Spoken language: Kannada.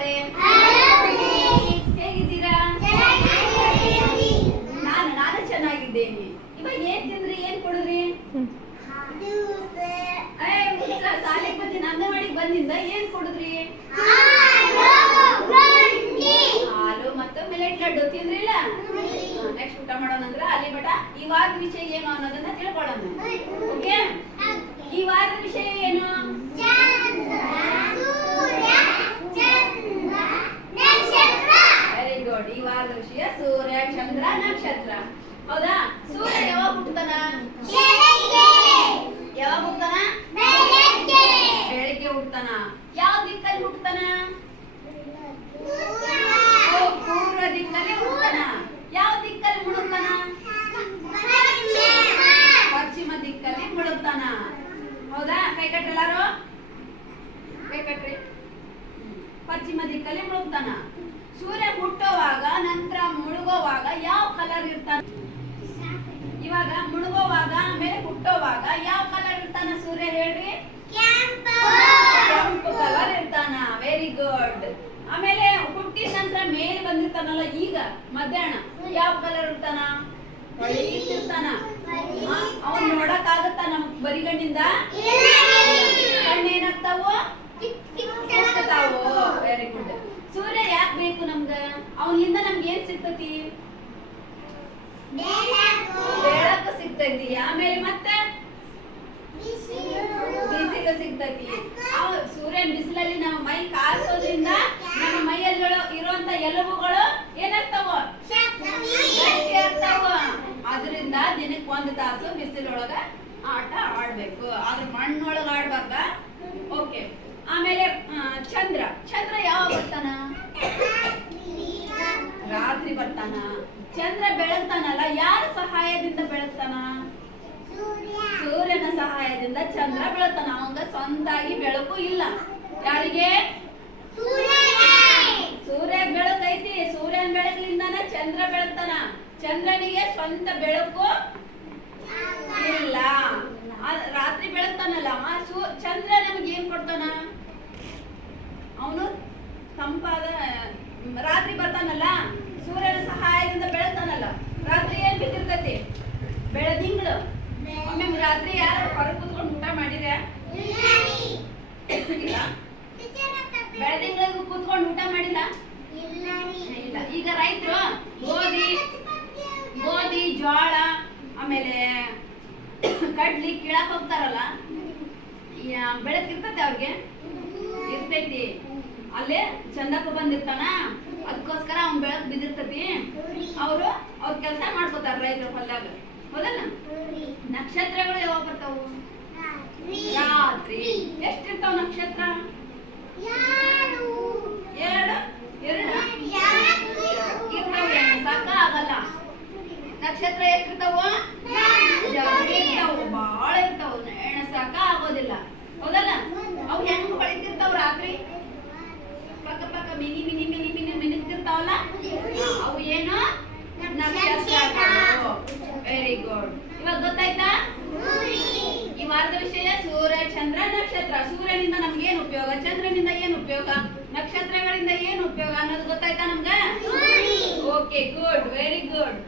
ಮಕ್ಕಳೇ. ಹೇಗಿದ್ದೀರಾ? ನಾನು ನಾನು ಚೆನ್ನಾಗಿದ್ದೇನೆ. ಇವಾಗ ಏನ್ ತಿಂದ್ರಿ, ಏನ್ ಕೊಡಿದ್ರಿ? ಶಾಲೆಗ್ ಬಂದಿನ ಅಂಗನವಾಡಿಗೆ ಬಂದಿಂದ ಏನ್ ಕೊಡಿದ್ರಿ? ಹಾಲು ಮತ್ತು ಮಿಲೆಟ್ ಲಡ್ಡು ತಿಂದ್ರಿಲ್ಲ? ನೆಕ್ಸ್ಟ್ ಊಟ ಮಾಡೋಣ ಅಂದ್ರೆ ಅಲ್ಲಿ ಬಟ ಈ ವಾರದ ವಿಷಯ ಏನು ಅನ್ನೋದನ್ನ ತಿಳ್ಕೊಳ್ಳೋಣ. ಓಕೆ ಈ ವಾರದ ವಿಷಯ ಏನು ವೆರಿ ಗುಡ್ ಈ ವಾರದ ವಿಷಯ ಸೂರ್ಯ ಚಂದ್ರ ನಕ್ಷತ್ರ ಹೌದಾ ಸೂರ್ಯ ಯಾವಾಗ ಹುಟ್ಟುತ್ತಾನ ಯಾವಾಗ ಹುಟ್ಟುತ್ತಾನ ಬೆಳಿಗ್ಗೆ ಹುಟ್ಟುತ್ತಾನ ಯಾವ ಹುಟ್ಟುತ್ತಾನ ಪೂರ್ವ ದಿಕ್ಕಲ್ಲಿ ಉತ್ತನ ಯಾವ ದಿಕ್ಕಲ್ಲಿ ಮುಳುಗ್ತಾನ? ಪಶ್ಚಿಮ ದಿಕ್ಕಲ್ಲಿ ಮುಳುಗ್ತಾನ. ಹೌದಾ? ಕೈ ಕಟ್ಟಲಾರು ಕೈ ಪಶ್ಚಿಮ ದಿಕ್ಕಲ್ಲಿ ಮುಳುಗ್ತಾನ. ಸೂರ್ಯ ಹುಟ್ಟುವಾಗ ನಂತರ ಮುಳುಗೋವಾಗ ಯಾವ ಕಲರ್ ಇರ್ತಾನ? ಇವಾಗ ಮುಳುಗೋವಾಗ ಆಮೇಲೆ ಹುಟ್ಟೋವಾಗ ಯಾವ ಕಲರ್ ಇರ್ತಾನ ಸೂರ್ಯ ಹೇಳ್ರಿ ಕೆಂಪು ಕಲರ್ ಇರ್ತಾನ ವೆರಿ ಗುಡ್ ಆಮೇಲೆ ಹುಟ್ಟಿದ ನಂತರ ಮೇಲೆ ಬಂದಿರ್ತಾನಲ್ಲ ಈಗ, ಮಧ್ಯಾಹ್ನ. ಯಾವ ಕಲರ್ ಇರ್ತಾನ? ಇರ್ತಾನ ಅವನ್ ನೋಡಕ್ ಆಗತ್ತ ನಮ್ ಬರಿಗಣ್ಣಿಂದ? ಕಣ್ಣೇನಾಗ್ತಾವೋ? ವೆರಿ ಗುಡ್ ಸೂರ್ಯ ಯಾಕೆ ಬೇಕು ನಮ್ಗ? ಅವನಿಂದ ನಮ್ಗೆ ಏನ್ ಸಿಗ್ತತಿ? ಬೆಳಕು ಸಿಗ್ತೈತಿ. ಆಮೇಲೆ ಮತ್ತೆ? ಬಿಸಿಲು ಸಿಗ್ತೈತಿ. ಅವ ನಮ್ಮ ಮೈ ಕಾಸೋದ್ರಿಂದ ನಮ್ಮ ಮೈಯಲ್ಲಿ ಇರುವಂತ ಎಲುಬುಗಳು ಏನಾಗ್ತಾವ? ಅದರಿಂದ ದಿನಕ್ಕೆ ಒಂದ್ ತಾಸು ಬಿಸಿಲೊಳಗ ಆಟ ಆಡ್ಬೇಕು. ಆದ್ರೆ ಮಣ್ಣೊಳಗ ಆಡ್ಬಾರ್ದ? ಓಕೆ ಆಮೇಲೆ ಚಂದ್ರ. ಚಂದ್ರ ಯಾವಾಗ ಬರ್ತಾನ? ರಾತ್ರಿ ಬರ್ತಾನ. ಚಂದ್ರ ಬೆಳಗ್ತಾನಲ್ಲ ಯಾರ ಸಹಾಯದಿಂದ ಬೆಳಗ್ತಾನ? ಸೂರ್ಯನ ಸಹಾಯದಿಂದ ಚಂದ್ರ ಬೆಳತಾನ ಅವಂಗ ಸ್ವಂತಾಗಿ ಬೆಳಕು ಇಲ್ಲ. ಯಾರಿಗೆ? ಸೂರ್ಯ ಬೆಳಕೈತಿ. ಸೂರ್ಯನ ಬೆಳಕಿನಿಂದಾನ ಚಂದ್ರ ಬೆಳಗ್ತಾನ. ಚಂದ್ರನಿಗೆ ಸ್ವಂತ ಬೆಳಕು ಇಲ್ಲ. ರಾತ್ರಿ ಬೆಳಗ್ತಾನಲ್ಲ ಆ ಸೂ- ಚಂದ್ರ ನಮ್ಗೆ ಏನ್ ಕೊಡ್ತಾನ? ಅವನು ತಂಪಾದ ರಾತ್ರಿ ಬರ್ತಾನಲ್ಲ ಸೂರ್ಯನ ಸಹಾಯದಿಂದ ಬೆಳಗ್ತಾನಲ್ಲ ರಾತ್ರಿ ಏನ್ ಬಿದ್ದಿರ್ತೈತಿ ಬೆಳದಿಂಗಳು ಒಮ್ಮೆ ರಾತ್ರಿ ಯಾರು ಹೊರಗೆ ಕೂತ್ಕೊಂಡು ಊಟ ಮಾಡಿರ ಇಲ್ಲ ಬೆಳದಿಂಗಳಿಗೆ ಕೂತ್ಕೊಂಡು ಊಟ ಮಾಡಿಲ್ಲ ಇಲ್ಲ ಈಗ ರೈತರು ಗೋಧಿ ಗೋಧಿ ಜೋಳ ಆಮೇಲೆ ಕಡ್ಲಿ ಕೀಳಕ್ ಹೋಗ್ತಾರಲ್ಲ? ಬೆಳಕಿರ್ತೈತೆ ಅವ್ರಿಗೆ? ಇರ್ತೈತಿ. ಅಲ್ಲೇ ಚಂದಪ್ಪ ಬಂದಿರ್ತಾನ ಅದಕ್ಕೋಸ್ಕರ ಅವ್ನ್ ಬೆಳಕ್ ಬಿದ್ದಿರ್ತತಿ. ಅವರು ಅವ್ರ ಕೆಲಸ ಮಾಡ್ಕೋತಾರ ರೈತರ ಹೊಲ್ದಾಗ. ಹೌದಲ್ಲ? ನಕ್ಷತ್ರಗಳು ಯಾವಾಗ ಬರ್ತಾವು? ರಾತ್ರಿ. ಎಷ್ಟಿರ್ತಾವ ನಕ್ಷತ್ರ? ಎರಡು. ಎರಡು? ಸಾಕ ಆಗಲ್ಲ ನಕ್ಷತ್ರ ಎಷ್ಟಿರ್ತಾವ? ಆಗೋದಿಲ್ಲ ಹೌದಲ್ಲ? ಅವು ಹೆಂಗ್ ಹೊಳಿತಿರ್ತಾವ ರಾತ್ರಿ? ಪಕ್ಕ ಪಕ್ಕ ಮಿನಿ ಮಿನಿ ಮಿನಿ ಮಿನಿ ಮಿನಿತಿರ್ತಾವಲ್ಲ? ಅವು ಏನು? ವೆರಿ ಗುಡ್ ಇವಾಗ ಗೊತ್ತಾಯ್ತಾ? ಈ ವಾರದ ವಿಷಯ ಸೂರ್ಯ ಚಂದ್ರ ನಕ್ಷತ್ರ. ಸೂರ್ಯನಿಂದ ನಮ್ಗೆ ಏನ್ ಉಪಯೋಗ? ಚಂದ್ರನಿಂದ ಏನ್ ಉಪಯೋಗ? ನಕ್ಷತ್ರಗಳಿಂದ ಏನ್ ಉಪಯೋಗ ಅನ್ನೋದು ಗೊತ್ತಾಯ್ತಾ ನಮ್ಗ? Okay good very good.